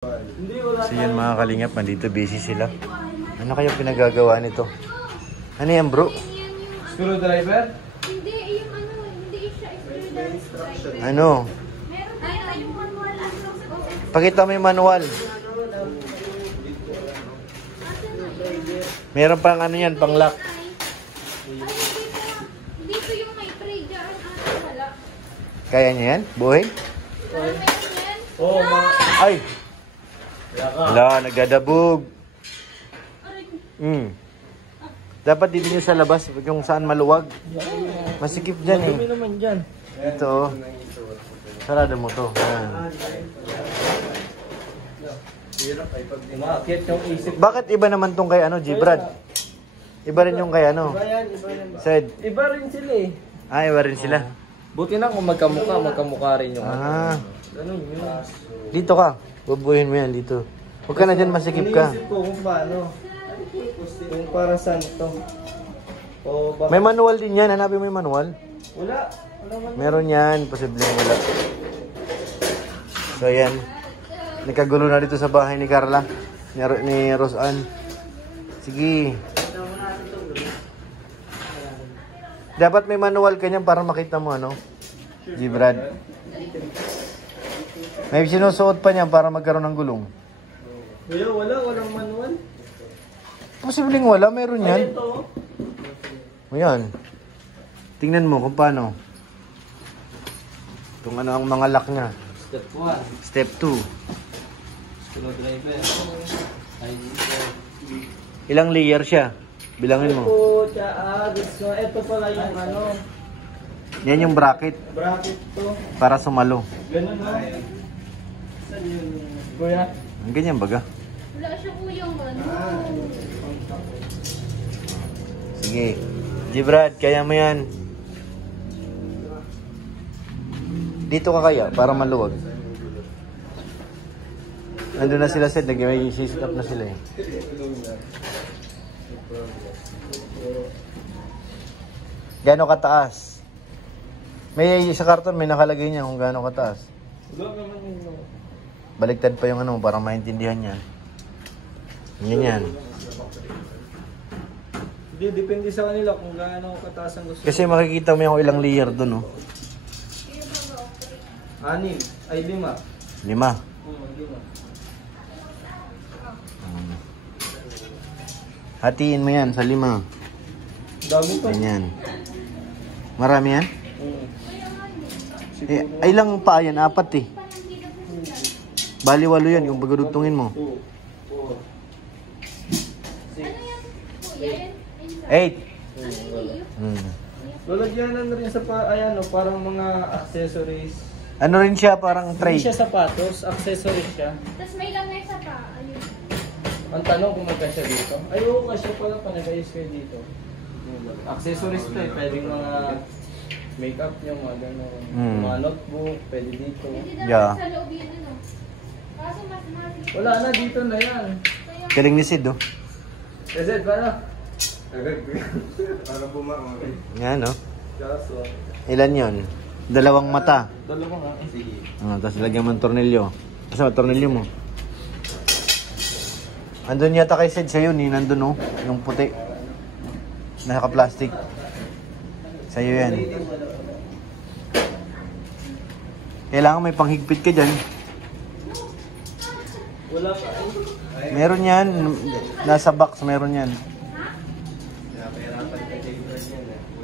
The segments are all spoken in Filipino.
So yan mga kalingap, nandito busy sila. Ano kaya pinagagawa nito? Ano yan bro? Screwdriver? Hindi, yung ano, hindi siya screwdriver. Ano? Meron tayo yung manual. Pakita mo yung manual. Meron pang ano yan, pang lock. Dito yung may tray dyan. Wala. Kaya niya yan? Buhay? Wala meron yan. Oo, Ay! Wala, nagdadabog. Dapat dito nyo sa labas, kung saan maluwag. Masikip dyan eh. Dumi naman dyan. Ito. Sarado mo to. Ayan. Umakit yung isip. Bakit iba naman tong kay ano, G-Brad? Iba rin yung kay ano? Iba yan, iba yan. Said. Iba rin sila eh. Ah, iba rin sila. Buti na kung magkamukha rin yung Ah. Ganun yun. Dito ka. Bubuhin mo yan dito. Huwag ka na dyan, masikip ka. Iniisip ko kung paano. Kung para saan ito. O baka... May manual din yan. Hanapin mo yung manual. Wala. Wala man. Meron yan. Posibleng wala. So, yan. Nagkagulo na dito sa bahay ni Carla. Ni Roseanne. Sige. Dapat may manual ka niyan para makita mo ano. G-Brad. May sinusuot pa niyan para magkaroon ng gulong. Kuya, walang manual. Posibleng wala. Meron yan. Ay, ito. O yan. Tingnan mo kung paano. Kung ano ang mga lock niya. Step 1. Step 2. Screwdriver. Ay, Ilang layer siya? Bilangin mo. Ito pala yung ano. Yan yung bracket Bracket to. para sumalo. Ganun na. Saan yun? Kuya? Ang ganyan baga. Wala siya kuyang ano. Sige. G-Brad, kaya mo yan. Dito ka kaya para maluwag. Nandun na sila Sid. May sit up na sila eh. Gano'ng kataas? May sa karton may nakalagay niya kung gano'ng kataas. Wala naman yun. Baliktad pa yung ano para maintindihan niya. Yan yan. Hindi, depende sa kanila kung gaano kataas ang gusto. Kasi makikita mo yung ilang layer doon, oh. 6. Ay, 5. 5. 5. Hatiin mo yan sa 5. Dami to. Ganyan. Marami yan? Eh, ay lang pa yan, 4 eh. Bali 8 yan, yung pagdudugtungin mo. 2, 4, 6. 8. Lalagyanan na rin sa ayan, parang mga accessories. Ano rin siya, parang tray. Hindi siya sapatos, accessories siya. Tapos may lamesa pa. Ayun. Ang tanong kung magkasya dito. Ay, oo, kasya pala pa nag-ayos kayo dito. Accessories to eh, pwedeng mga makeup nyo, mga gano'n. Mga notebook, pwede dito. Hindi dapat Yeah. sa loob yun ano. Kaso mas mahal. Wala na, dito na yan. Galing ni Sid, oh. Kasi, paano? Para bumang. Yan, oh. Kaso. Ilan yon? 2 mata. Dalawa nga. Sige. Tapos lagyan mo ng tornilyo. Kasi ang tornilyo mo. Andun yata kay Sid sa'yo, ni nandun, oh. Yung puti. Naka-plastic. Sa'yo yan. Kailangan may panghigpit ka dyan. Wala pa. Meron yan. Nasa box, meron yan.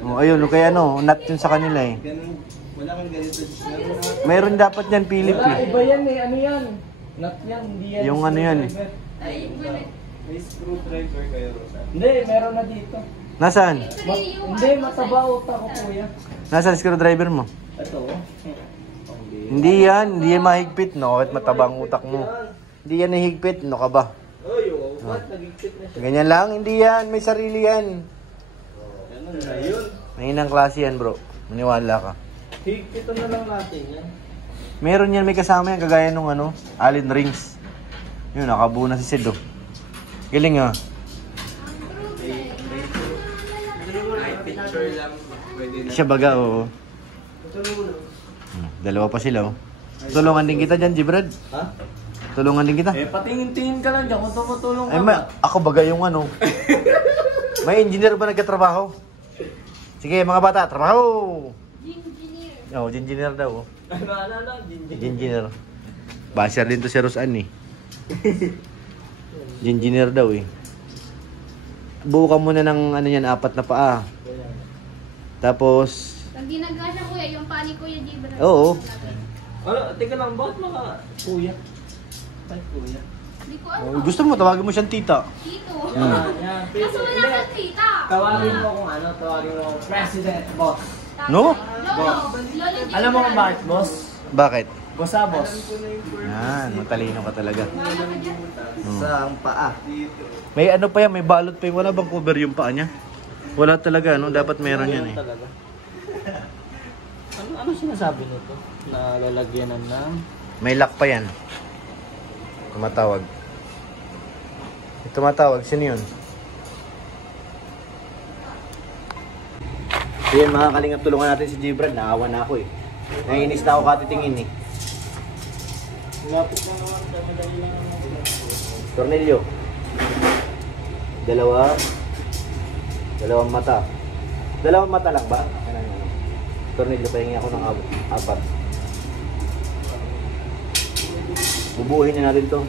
Oh, ayun, o kaya ano, nut yun sa kanila eh. Wala kang ganito. Meron dapat yan, Philip Wala, eh. iba yan eh. Ano yan? Not yan, hindi yan. Yung ano yan eh. May screwdriver kayo, Rosa. Hindi, meron na dito. Nasaan? Hindi, mataba utak ko kuya. Nasaan screwdriver mo? Ito. Hindi yan mahigpit, no? Kahit matabang utak mo. Hindi yan nahigpit, no ka ba? Oy, what? Nagigpit na siya. Ganyan lang, hindi yan. May sarili yan. Ganun na yun. Mahinang klase yan, bro. Maniwala ka. Higpitan na lang natin yan. Meron yan, may kasama yan, kagaya nung ano, Allen rings. Yun, nakabuo na si Sid, oh. Galing, ah. Picture lang. Pwede na. Siya baga, oo. Dalawa pa sila, oh. Tulungan din kita dyan, G-Brad. Ha? Tulungan din kita. Eh, patingin-tingin ka lang dyan kung tumutulong Ay, ka ba. ako baga yung ano. May engineer ba nagkatrabaho? Sige, mga bata, trabaho! Engineer. Oh, engineer daw. Ano, Engineer. Basher din to si Rosan eh. Engineer daw eh. Buo ka muna ng ano yan, 4 na paa. Tapos, Pag ginagasa kuya, yung pa ni Kuya Gibran. Oo. Ano, teka lang, bakit kuya? Ay, kuya. Hindi ko oh, ano. gusto mo, tawagin mo siyang tita. Tito. Yan. Kaso wala kang tita. Tawagin mo kung ano, tawagin mo President, boss. No? Lolo. Lolo Gibran. Alam mo kung bakit, boss? Bakit? Bossa, boss. Yan, matalino ka talaga. Wala ka dyan. Sa ang paa. May ano pa yan, may balot pa yan. Wala bang cover yung paa niya? Wala talaga, no? Dapat meron yan eh. Talaga. Ano sinasabi nito? Na lalagyanan ng... May lock pa yan. Tumatawag. Tumatawag, sino yun? So yan mga kalingap, tulungan natin si Gibran. Naawa na ako eh. Naiinis na ako katitingin eh. Lapit na naman, dami lang naman. Cornelio. Dalawang mata. Dalawang mata lang ba? Cornelio, pahingi ako ng 4. Bubuuhin na natin to.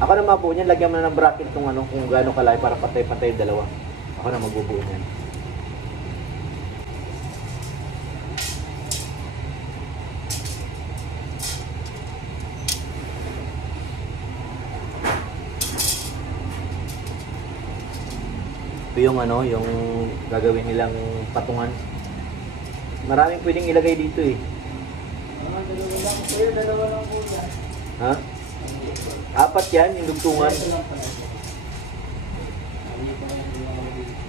Ako na mabuo niyan, lagyan mo na ng bracket kung ano, kung gaano kalaki para pantay-pantay yung dalawa. Ako na magbubuo niyan. Ito yung ano, yung gagawin nilang patungan. Maraming pwedeng ilagay dito eh. Dalawa lang po yan. Ha? 4 yan, yung dugtungan.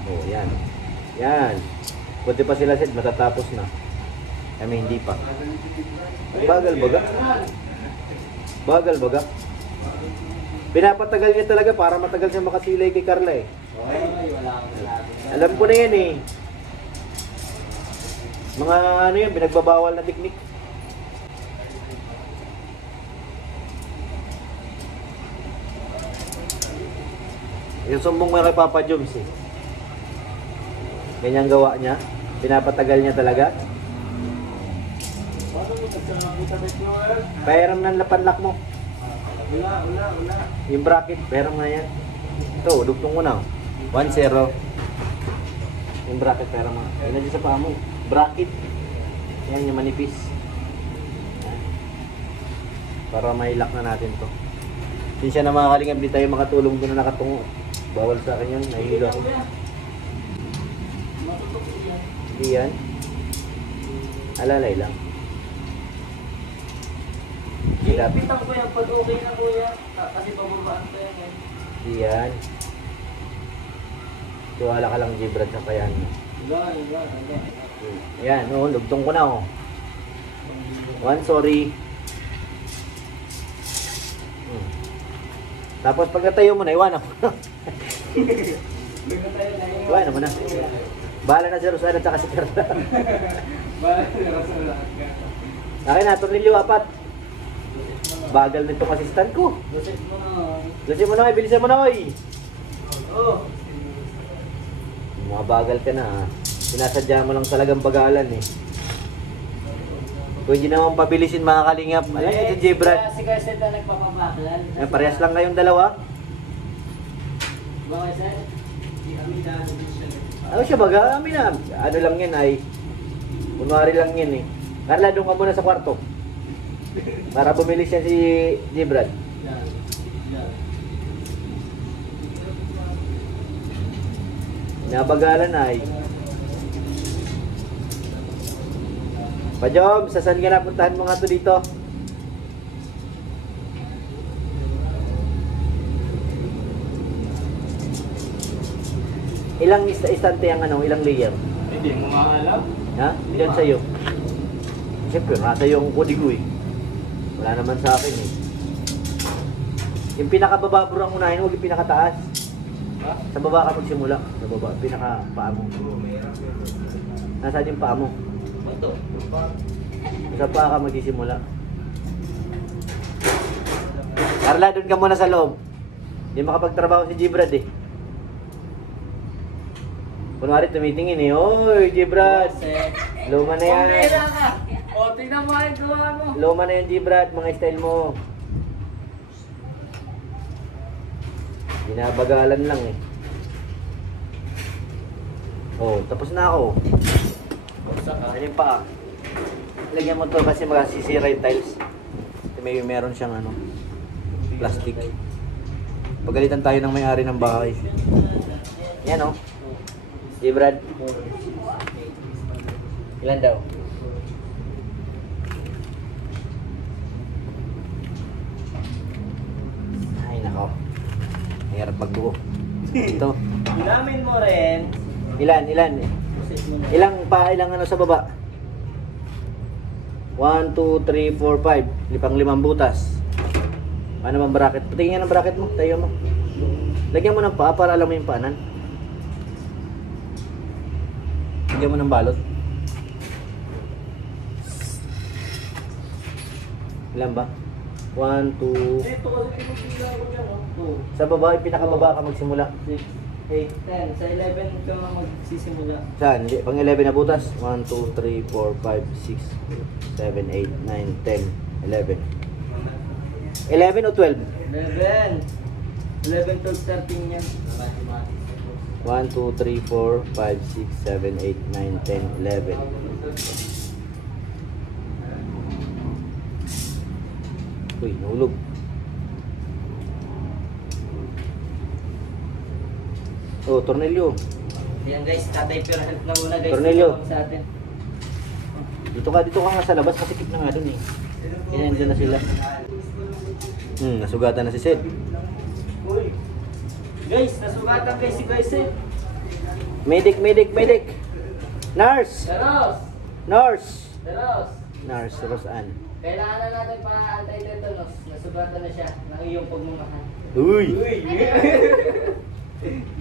Oh, yan. Yan. Kunti pa sila Sid, matatapos na. Kami hindi pa. Bagal baga. Bagal baga. Pinapatagal niya talaga para matagal siya makasilay kay Carla eh. Alam ko na yan eh. Mga ano yan, pinagbabawal na teknik. Yung sumbong mo kay Papa Joms eh. Ganyan gawa niya. Pinapatagal niya talaga. Pairam ng lapanlak mo. Wala. Yung bracket, pairam na yan. Ito, dugtong mo na. 1-0. Yung bracket, pairam mo. Yan na dyan sa paa mo. Bracket. Yan yung manipis. Yan. Para mailak na natin to. Hindi siya na makakalingap, di tayo makatulong doon na nakatungo. Bawal sa akin yan, nahihilo ako. Hindi yan. Alalay lang. Ipitan ko yan, pag okay na kuya. Kasi pababaan ko yan eh. Hindi yan. Tuwala ka lang, Gibran, sa kayan mo. Wala. Yan, oh, lugtong ko na, oh. 1, sorry. Tapos pag natayo mo na, iwanan mo. Iwanan mo na. Bahala na si Rosana at saka si Carla. Akin na, Tornilyo 4. Bagal nito kasistan ko. Lusin mo na, bilisan mo na, oy. Mga bagal ka na, ha. Sinasadya mo lang talagang bagalan, eh. Kung hindi naman pabilisin mga kalingap. Alam mo si Gibran. Si Garceta nagpapabaklan. Parehas lang kayong dalawa. Bakit sir? Ano siya baga? Amin na. Ano lang yan ay. Kunwari lang yan eh. Carla, doon ka muna sa kwarto. Para bumilis siya si Gibran. Nabagalan ay. Pajom, saan ka napuntahan mo nga to dito? Ilang istante ang ano, ilang layer? Hindi mo maalam. Ha? Ilan sa'yo? Siyempre, nasa yung kodigo eh. Wala naman sa akin eh. Yung pinakababa ang unahin, huwag yung pinakataas. Ha? Sa baba ka magsimula. Sa baba, pinaka paa mo. Nasaan yung paa mo? Ito. Sa pa ka magsisimula. Carla, doon ka muna sa loob. Hindi makapagtrabaho si Gibrad eh. Kunwari tumitingin eh. Oy, Gibrad! Luma na yan. O, tingnan mo ang gawa mo. Luma na yan, Gibrad. Mga style mo. Binabagalan lang eh. Oh, tapos na ako. Ayun pa. Lagyan mo to kasi magsisira yung tiles. Meron siyang ano, plastic. Pagalitan tayo ng may-ari ng bahay. Yan oh. Gibrad. Ilan daw? Ay nako. Mahirap magbuo. Ito. Ilamin mo rin. Ilan? Ilang ano sa baba? 1, 2, 3, 4, 5. Lipang-limang butas. Ano bang bracket? Patingin nga ng bracket mo. Tayo mo. Lagyan mo ng paa para alam mo yung paanan. Lagyan mo ng balot. Ilan ba? 1, 2. Ito kasi pinagpila ko dyan. 2, Sa baba, yung pinakababa ka magsimula. 6, 8, 10. Sa 11 ka magsisimula. Saan? Pang 11 na butas? 1, 2, 3, 4, 5, 6, 7, 8, 9, 10, 11. 11 o 12? 11. 11 to 13 yan. 1, 2, 3, 4, 5, 6, 7, 8, 9, 10, 11. Uy, nahulog. Oh, tornilyo. Yan guys, Tatay Pure Health na muna guys. Cornelio. Tumulong sa atin. Dito ka nga sa labas, masikip na nga dun eh. Kaya nandun na sila. Nasugatan na si Seth. Uy. Guys, nasugatan guys si guys eh. Medic! Nurse! Daros! Nurse! Daros! Nurse, Roseanne. Kailangan na natin para anti-tetanus. Nasugatan na siya ng iyong pagmamahal. Uy!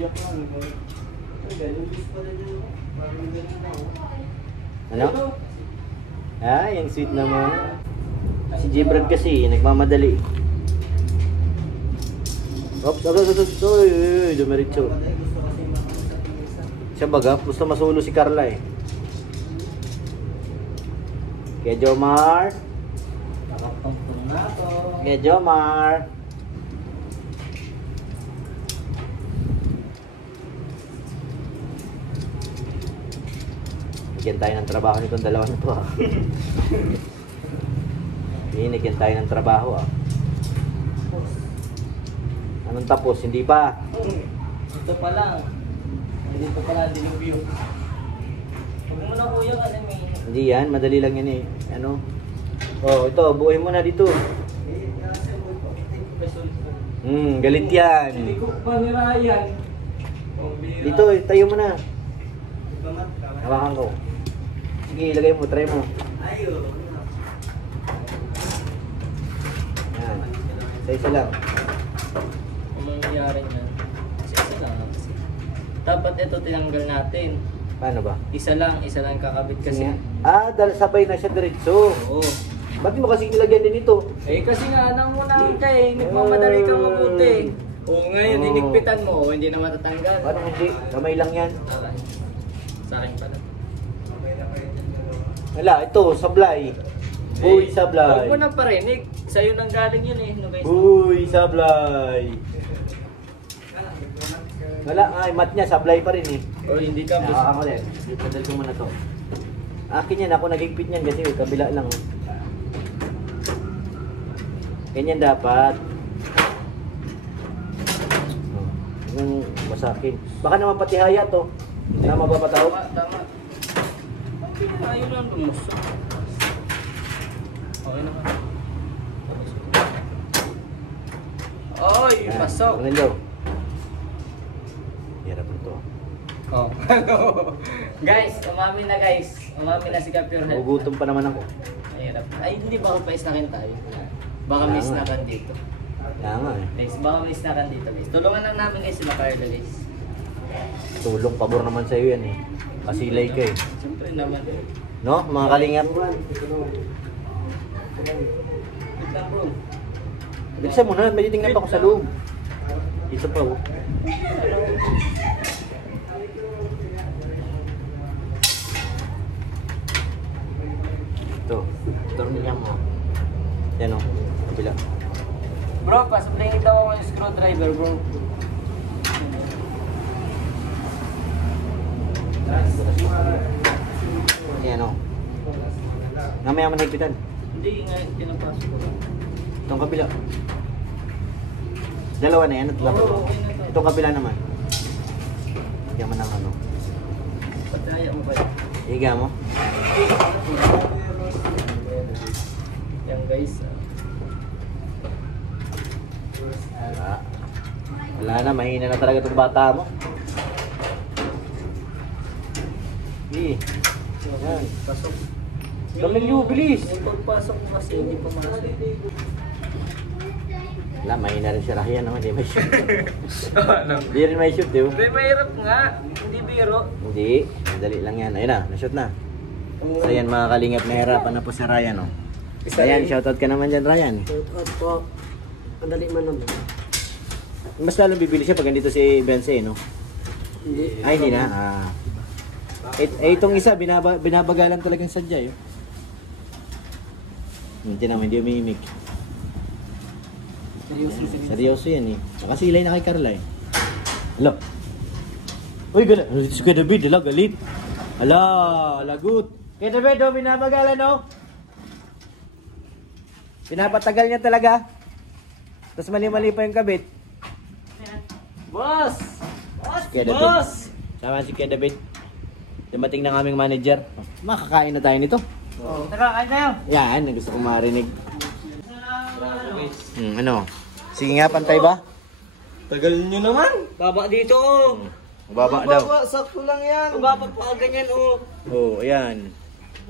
Yak lang. Ano? Ah, yung sweet naman. Si Gibrad kasi, nagmamadali. Oops, uy, dumiretso. Siya baga, gusto masulo si Carla eh. Kaya Jomar. Nakapampun na to. Kaya Jomar. Bigyan tayo ng trabaho nitong dalawa na to ah. Binigyan tayo ng trabaho ah. Anong tapos? Hindi pa. Ito pa lang. Dito pa lang dilubyo. Huwag mo na kuya kasi may... Hindi yan, madali lang yan eh. Ano? Oh, ito, buuin mo na dito. Galit yan. Hindi ko panirayan. Dito, tayo mo na. Hawakan ko. Sige, ilagay mo, try mo. Yan. Isa lang. Ang mangyayari niyan. Isa lang. Dapat ito tinanggal natin. Paano ba? Isa lang kakabit kasi. Dahil sabay na siya diretso. Oo. Ba't di mo kasi nilagyan din ito? Eh kasi nga, nang unang ka eh, nagmamadali kang mabuti. Oo ngayon, hinigpitan mo, hindi na matatanggal. Paano hindi? Kamay lang yan. Sa akin pala. Wala, ito, sablay. Uy, sablay. Huwag mo nang parinig. Sa'yo nang galing yun eh. No, guys? Uy, sablay. Wala, ay, mat niya, sablay pa rin eh. O hindi ka. Nakaka ko din. Ipadal ko muna to. Akin yan, ako nagigpit niyan kasi kabila lang. Ganyan dapat. Yung masakin. Baka naman pati haya to. Tama ba pataw? Tama. Ayun lang lumusok. Okay naman. Oy, pasok. Ano daw? Hirap ito. Oh. Guys, umamin na guys. Umamin na si Pure Health. Nagugutom pa naman ako. Mahirap. Ay, hindi ba ako pa-isnakin tayo? Baka may snakan dito. Kaya nga eh. Guys, baka may snakan dito guys. Tulungan lang namin guys sila Carla guys. Tulong, pabor naman sa'yo yan eh. Kasilay ka eh. Siyempre naman. No, mga kalingap. Bilisan mo na, may tingnan pa ako sa loob. Isa pa oh. Ito, tornilya mo. Yan oh, kabila. Bro, pasaplayin daw ako yung screwdriver, bro. Yan oh. Namaya mo nagpitan. Hindi nga, pinapasok ko. Itong kabila. Dalawa na yan at dalawa. Itong kabila naman. Higyan mo ng ano. Pataya mo ba yun? Higa mo. Yan guys. Wala na, mahina na talaga itong bata mo. Sige. Yan. Pasok. Galing bilis. Yung pagpasok mo kasi hindi pumasok. Wala, mahina rin si Ryan naman. Hindi may shoot. Hindi rin may shoot, di ba? Hindi, mahirap nga. Hindi biro. Hindi. Madali lang yan. Ayun na, na-shoot na. So yan mga kalingap, nahirapan na po si Ryan, oh. Ryan, shoutout ka naman dyan, Ryan. Shoutout po. Madali man naman. Mas lalong bibili siya pag nandito si Bense, no? Hindi. Ay, hindi na. Itong isa, binabagalan talagang sadya, yun. Hindi naman, hindi umimik. Seryoso yan, eh. Nakasilay na kay Carla, eh. Hala. Uy, galit. Si Kuya David, hala, galit. Hala, lagut. Kuya David, oh, binabagalan, oh. Pinapatagal niya talaga. Tapos mali-mali pa yung kabit. Boss! Boss! Kuya David. Boss! Sama si Kuya David. Dumating na aming manager. Makakain na tayo nito. Oh. Tara, kain tayo! Yan, gusto kong marinig. Ano? Sige nga, pantay ba? Tagal nyo naman! Baba dito, oh! Baba daw. Baba, sakto lang yan! Baba pa ganyan, oh! Oo, ayan.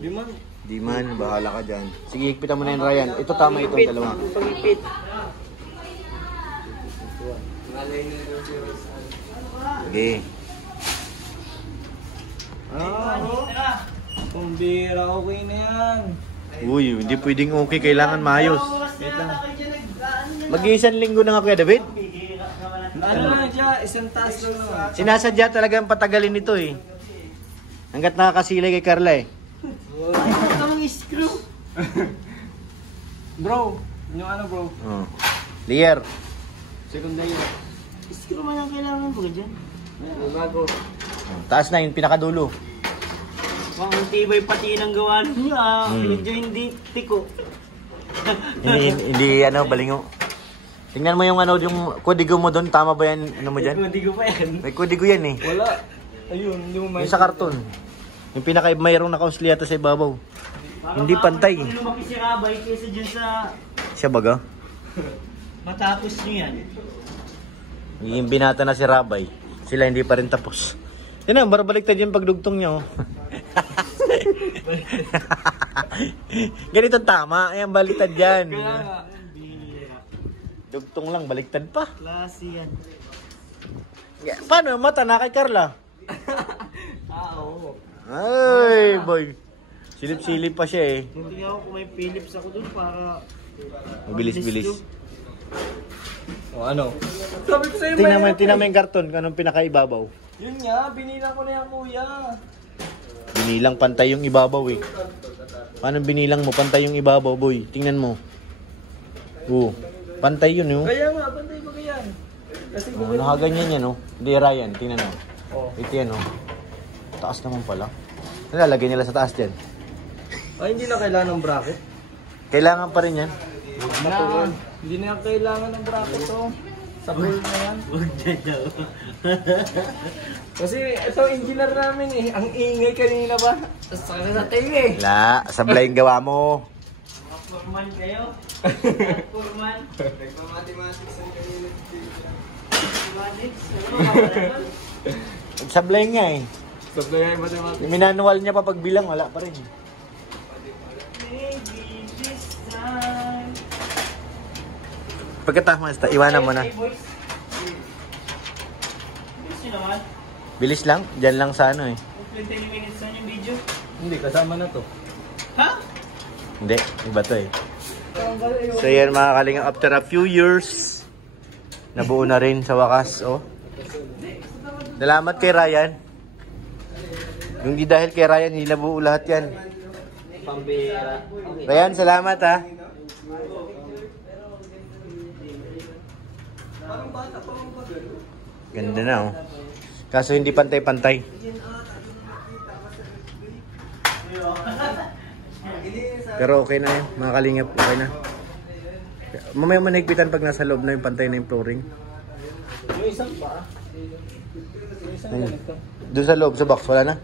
Di man. Di man, bahala ka dyan. Sige, higpitan mo na yun, Ryan. Ito tama itong dalawa. Pagipit. Sige. Kumbira, okay na yan. Uy, hindi pwedeng okay. Kailangan maayos. Wait lang. Mag-iisang linggo na nga, Kuya David. Ano lang siya, isang taas lang naman. Sinasadya talagang patagalin ito eh. Hanggat nakakasilay kay Carla eh. Ang screw. Bro, yung ano bro? Oh. Lier. Secondary. Screw man ang kailangan ko dyan. Bago. Taas na yung pinakadulo. Ang tibay pati ng gawa niya. Medyo hindi tiko. Hindi ano, balingo. Tingnan mo yung ano, yung kodigo mo doon. Tama ba yan? Ano mo dyan? Hindi ko pa yan. May kodigo yan eh. Wala. Ayun, hindi mo Yung sa karton. Yung mayroong nakausliata sa ibabaw. Hindi pantay. Kung lumaki si Rabay kaysa dyan sa Siya baga? matapos niyo yan. Yung binata na si Rabay. Sila hindi pa rin tapos. Yan na, barbaliktad yung pagdugtong niya. Oh. Ganito tama. Ayan, baliktad yan. Kaya nga. Dugtong lang, baliktad pa. Klase yan. Paano yung mata na kay Carla? Oo. Ay, boy. Silip-silip pa siya eh. Hindi ako kung may Philips ako dun para Mabilis-bilis. O ano? Sabi ko sa'yo Tingnan mo yung karton, anong pinakaibabaw. Yun nga, binilang ko na yan kuya. Binilang pantay yung ibabaw eh. Paano binilang mo? Pantay yung ibabaw, boy. Tingnan mo. Oo. Pantay yun, oh. Kaya nga, bantay ba yan? Kasi Nakaganyan yan, oh. Hindi, Ryan. Tingnan mo. Ito yan, oh. Taas naman pala. Nalalagay nila sa taas dyan. ay, hindi na kailangan ng bracket. Kailangan pa rin yan. Hindi na kailangan ng bracket to. Sa pool na yan. Kasi ito engineer namin eh. Ang ingay kanina ba? Sa tayo eh. Wala. Sablay yung gawa mo. Forman kayo? Forman? Nagpa-mathematics ang kanina. Mathematics? Sablay nga eh. Sablay ay mathematics. Yung minanual niya pa pagbilang, wala pa rin. Maybe this time. Pagkatapos, iwanan mo na. Hey boys. Bilis nyo naman. Bilis lang. Diyan lang sa ano eh. 20 minutes na yung video. Hindi, kasama na to. Hindi, iba to eh. So yan mga kalingap, after a few years, nabuo na rin sa wakas. Oh. Salamat kay Ryan. Yung di dahil kay Ryan, hindi nabuo lahat yan. Pambira. Ryan, salamat ha. Ganda na oh. Kaso hindi pantay-pantay. Pero okay na yun, mga kalingap, okay na. Mamaya manigpitan pag nasa loob na yung pantay na yung flooring. Yung isang pa. Yung isang ganito. Doon sa loob, sa box, wala na?